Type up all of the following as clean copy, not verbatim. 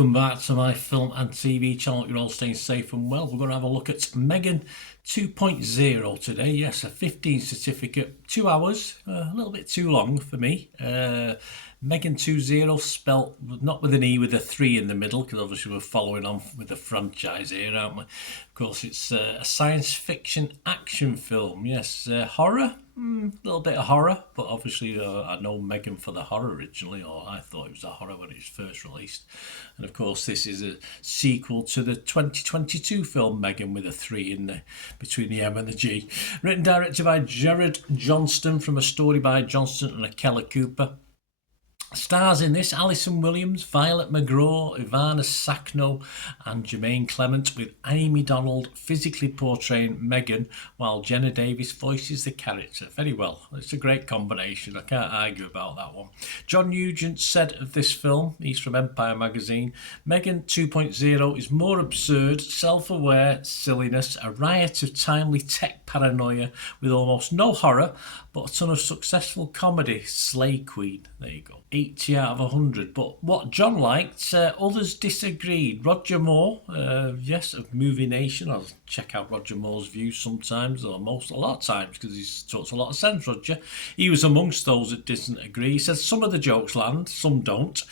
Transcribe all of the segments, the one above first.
welcome back to my film and TV channel. You're all staying safe and well. We're going to have a look at M3GAN 2.0 today. Yes, a 15 certificate, 2 hours, a little bit too long for me. M3GAN 2.0 spelt not with an E, with a 3 in the middle, because obviously we're following on with the franchise here, aren't we? Of course, it's a science fiction action film. Yes, horror. A little bit of horror, but obviously I know M3GAN for the horror originally, or I thought it was a horror when it was first released. And of course this is a sequel to the 2022 film M3GAN with a 3 in the between the M and the G. Written and directed by Jared Johnston, from a story by Johnston and Akella Cooper. Stars in this Alison Williams, Violet McGraw, Ivana Sakno and Jermaine Clement, with Amy Donald physically portraying M3GAN while Jenna Davis voices the character. Very well. It's a great combination. I can't argue about that one. John Nugent said of this film, he's from Empire magazine, M3GAN 2.0 is more absurd, self-aware silliness, a riot of timely tech paranoia with almost no horror, but a ton of successful comedy. Slay Queen. There you go. 80 out of 100. But what John liked, others disagreed. Roger Moore, yes, of Movie Nation. I'll check out Roger Moore's views sometimes, or a lot of times, because he talks a lot of sense, Roger. He was amongst those that didn't agree. He said some of the jokes land, some don't.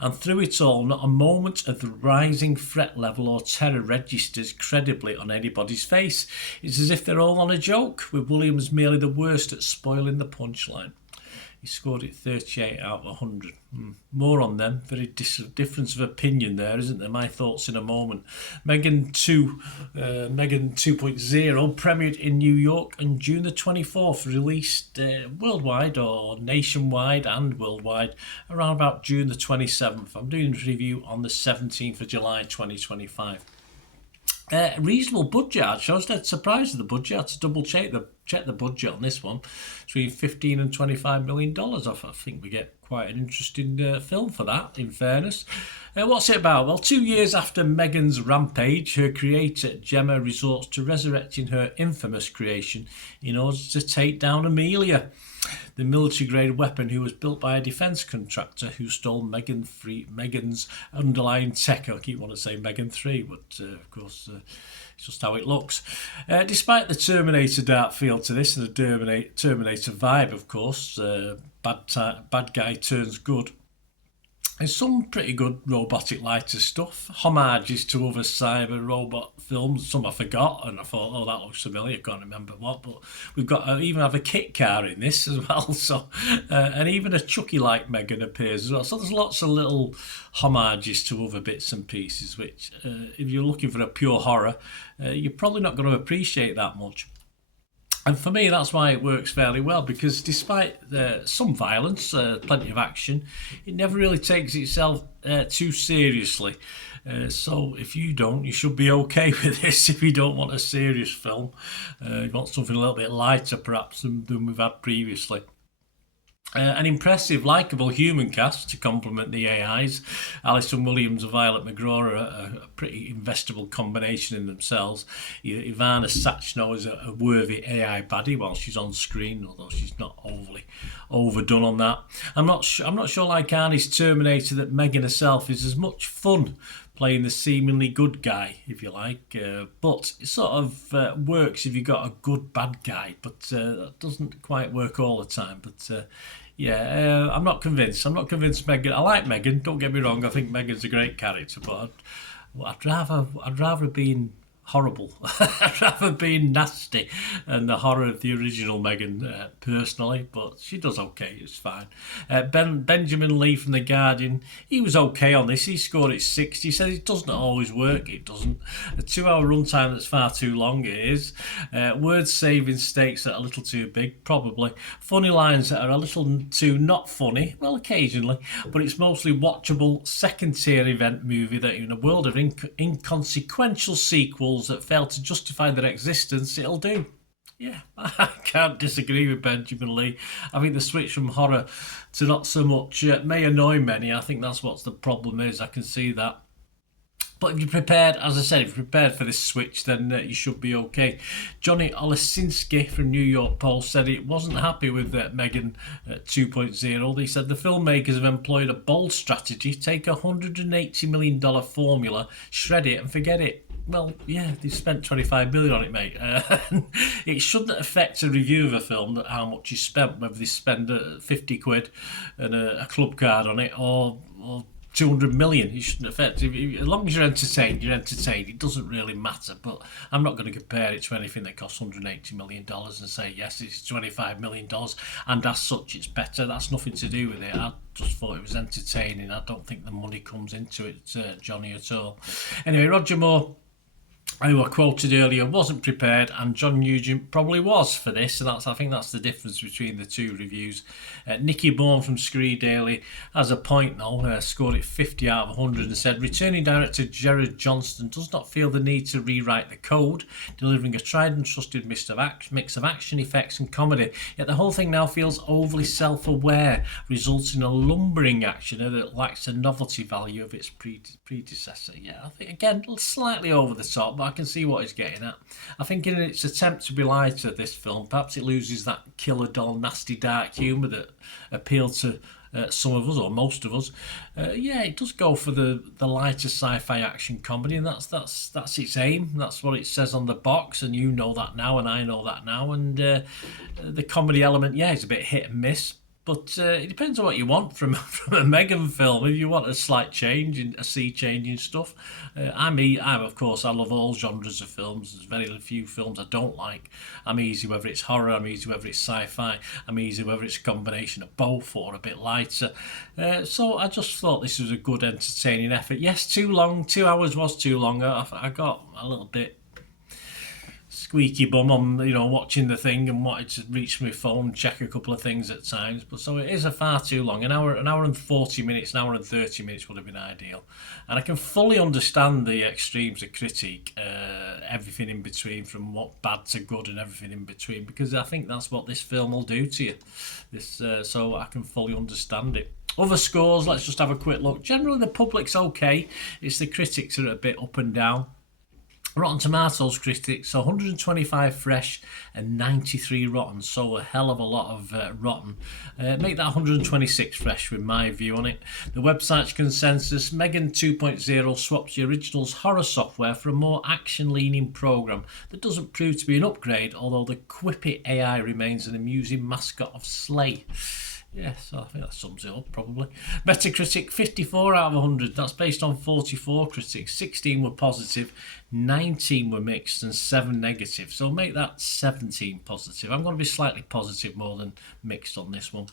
And through it all, not a moment of the rising threat level or terror registers credibly on anybody's face. It's as if they're all on a joke, with Williams merely the worst at spoiling the punchline. He scored it 38 out of 100. More on them. Very difference of opinion there, isn't there? My thoughts in a moment. M3GAN 2.0 premiered in New York on June the 24th, released worldwide, or nationwide and worldwide, around about June the 27th. I'm doing a review on the 17th of July 2025. Reasonable budget, actually. I was dead surprised at the budget. I had to double check the budget on this one. Between $15 and $25 million. I think we get quite an interesting film for that, in fairness. What's it about? Well, 2 years after M3GAN's rampage, her creator, Gemma, resorts to resurrecting her infamous creation in order to take down Amelia, the military-grade weapon who was built by a defence contractor who stole M3GAN's underlying tech. I keep wanting to say M3GAN 3, but of course it's just how it looks. Despite the Terminator dark feel to this, and the Terminator vibe, of course, bad guy turns good. There's some pretty good robotic lighter stuff, homages to other cyber robot films. Some I forgot, and I thought, oh, that looks familiar. I can't remember what, but we've got even have a kit car in this as well. So, and even a Chucky-like M3GAN appears as well. So there's lots of little homages to other bits and pieces, which, if you're looking for a pure horror, you're probably not going to appreciate that much. And for me, that's why it works fairly well, because despite some violence, plenty of action, it never really takes itself too seriously. So if you don't, you should be okay with this. If you don't want a serious film, you want something a little bit lighter perhaps than we've had previously. An impressive, likeable human cast to complement the AIs. Alison Williams and Violet McGraw are a pretty investable combination in themselves. Ivana Sakno is a worthy AI baddie while she's on screen, although she's not overly overdone on that. I'm not sure, like Arnie's Terminator, that M3GAN herself is as much fun playing the seemingly good guy, if you like, but it sort of works if you've got a good bad guy, but that doesn't quite work all the time. But yeah, I'm not convinced. I'm not convinced M3GAN. I like M3GAN, don't get me wrong. I think M3GAN's a great character, but I'd rather been horrible. I'd rather be nasty and the horror of the original M3GAN, personally, but she does okay, it's fine. Benjamin Lee from The Guardian, he was okay on this. He scored it 60. He said it doesn't always work. It doesn't. A 2 hour runtime that's far too long, it is. Word saving stakes that are a little too big, probably. Funny lines that are a little too not funny, well, occasionally, but it's mostly watchable second tier event movie that in a world of inconsequential sequels that fail to justify their existence, it'll do. Yeah, I can't disagree with Benjamin Lee. I think the switch from horror to not so much may annoy many. I think that's what the problem is. I can see that. But if you're prepared, as I said, if you're prepared for this switch, then you should be okay. Johnny Olesinski from New York Post said he wasn't happy with M3GAN 2.0. He said the filmmakers have employed a bold strategy: take a $180 million formula, shred it and forget it. Well, yeah, they spent 25 million on it, mate. It shouldn't affect a review of a film that how much you spent, whether they spend 50 quid and a club card on it, or 200 million. It shouldn't affect. As long as you're entertained, you're entertained. It doesn't really matter. But I'm not going to compare it to anything that costs $180 million and say, yes, it's $25 million, and as such, it's better. That's nothing to do with it. I just thought it was entertaining. I don't think the money comes into it, Johnny, at all. Anyway, Roger Moore, who I quoted earlier, wasn't prepared, and John Nugent probably was for this, and I think that's the difference between the two reviews. Nicky Bourne from Scree Daily has a point though, scored it 50 out of 100 and said, returning director Gerard Johnston does not feel the need to rewrite the code, delivering a tried and trusted mix of action, effects and comedy, yet the whole thing now feels overly self-aware, resulting in a lumbering action that lacks the novelty value of its predecessor. Yeah, I think again slightly over the top, but I can see what he's getting at. I think in its attempt to be lighter, this film, perhaps it loses that killer doll, nasty, dark humour that appealed to some of us, or most of us. Yeah, it does go for the lighter sci-fi action comedy, and that's its aim. That's what it says on the box, and you know that now, and I know that now. And the comedy element, yeah, it's a bit hit and miss. But it depends on what you want from a M3GAN film. If you want a slight change, a sea change in stuff, I'm of course I love all genres of films. There's very few films I don't like. I'm easy whether it's horror. I'm easy whether it's sci-fi. I'm easy whether it's a combination of both or a bit lighter. So I just thought this was a good, entertaining effort. Yes, too long. 2 hours was too long. I got a little bit squeaky bum on watching the thing and wanted to reach my phone and check a couple of things at times, but so it is a far too long. An hour and 40 minutes, an hour and 30 minutes would have been ideal, and I can fully understand the extremes of critique, everything in between, from what bad to good and everything in between, because I think that's what this film will do to you. So I can fully understand it. Other scores, let's just have a quick look. Generally the public's okay, it's the critics that are a bit up and down. Rotten Tomatoes critics, so 125 fresh and 93 rotten, so a hell of a lot of rotten. Make that 126 fresh with my view on it. The website's consensus: M3GAN 2.0 swaps the original's horror software for a more action-leaning program that doesn't prove to be an upgrade, although the quippy AI remains an amusing mascot of Slay. Yeah, so I think that sums it up, probably. Metacritic, 54 out of 100. That's based on 44 critics. 16 were positive, 19 were mixed, and 7 negative. So make that 17 positive. I'm going to be slightly positive more than mixed on this one.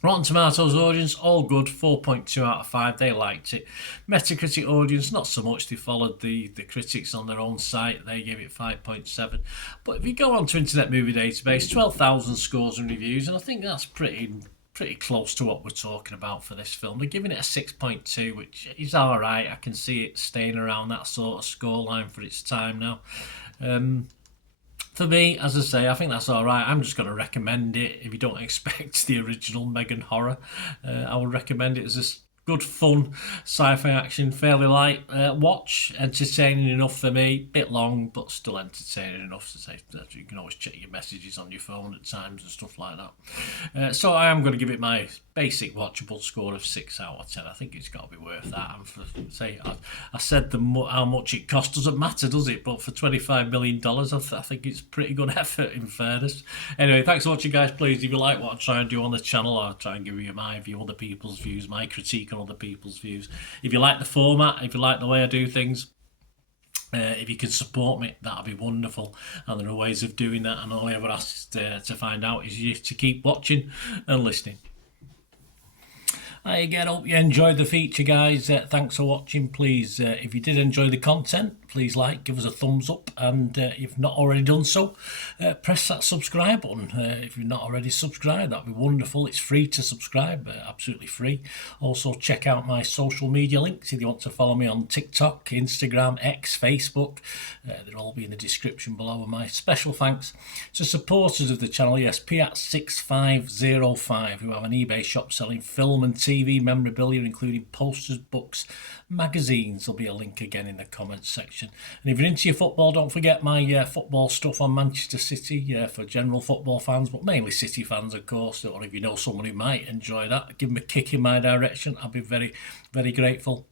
Rotten Tomatoes audience, all good, 4.2 out of 5. They liked it. Metacritic audience, not so much. They followed the critics on their own site. They gave it 5.7. But if you go on to Internet Movie Database, 12,000 scores and reviews, and I think that's pretty close to what we're talking about for this film. They're giving it a 6.2, which is all right. I can see it staying around that sort of scoreline for its time now. For me, as I say, I think that's all right. I'm just going to recommend it. If you don't expect the original M3GAN horror, I would recommend it as a good, fun sci-fi action, fairly light watch, entertaining enough for me. Bit long, but still entertaining enough to say that you can always check your messages on your phone at times and stuff like that. So I am going to give it my basic watchable score of 6 out of 10. I think it's got to be worth that. And for say, I said how much it cost doesn't matter, does it? But for $25 million, I think it's pretty good effort, in fairness. Anyway, thanks for watching, guys. Please, if you like what I try and do on the channel, I'll try and give you my view, other people's views, my critique on other people's views. If you like the format, if you like the way I do things, if you can support me, that'll be wonderful. And there are ways of doing that, and all I ever ask to find out is you to keep watching and listening. Hope you enjoyed the feature, guys. Thanks for watching. Please, if you did enjoy the content, please like, give us a thumbs up, and if you've not already done so, press that subscribe button. If you've not already subscribed, that'd be wonderful. It's free to subscribe, absolutely free. Also, check out my social media links if you want to follow me on TikTok, Instagram, X, Facebook. They'll all be in the description below. And my special thanks to supporters of the channel, yes, Piat6505, who have an eBay shop selling film and TV memorabilia, including posters, books, magazines. There'll be a link again in the comments section. And if you're into your football, don't forget my football stuff on Manchester City for general football fans, but mainly City fans, of course. Or if you know someone who might enjoy that, give them a kick in my direction. I'll be very, very grateful.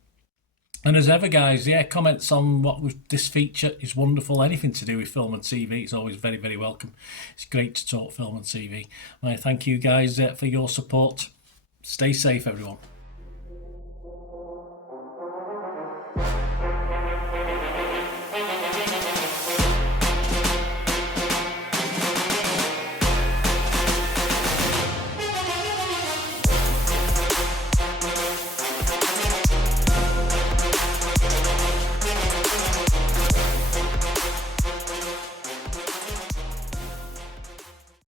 And as ever, guys, comments on this feature is wonderful. Anything to do with film and TV is always very, very welcome. It's great to talk film and TV. I thank you guys for your support. Stay safe, everyone.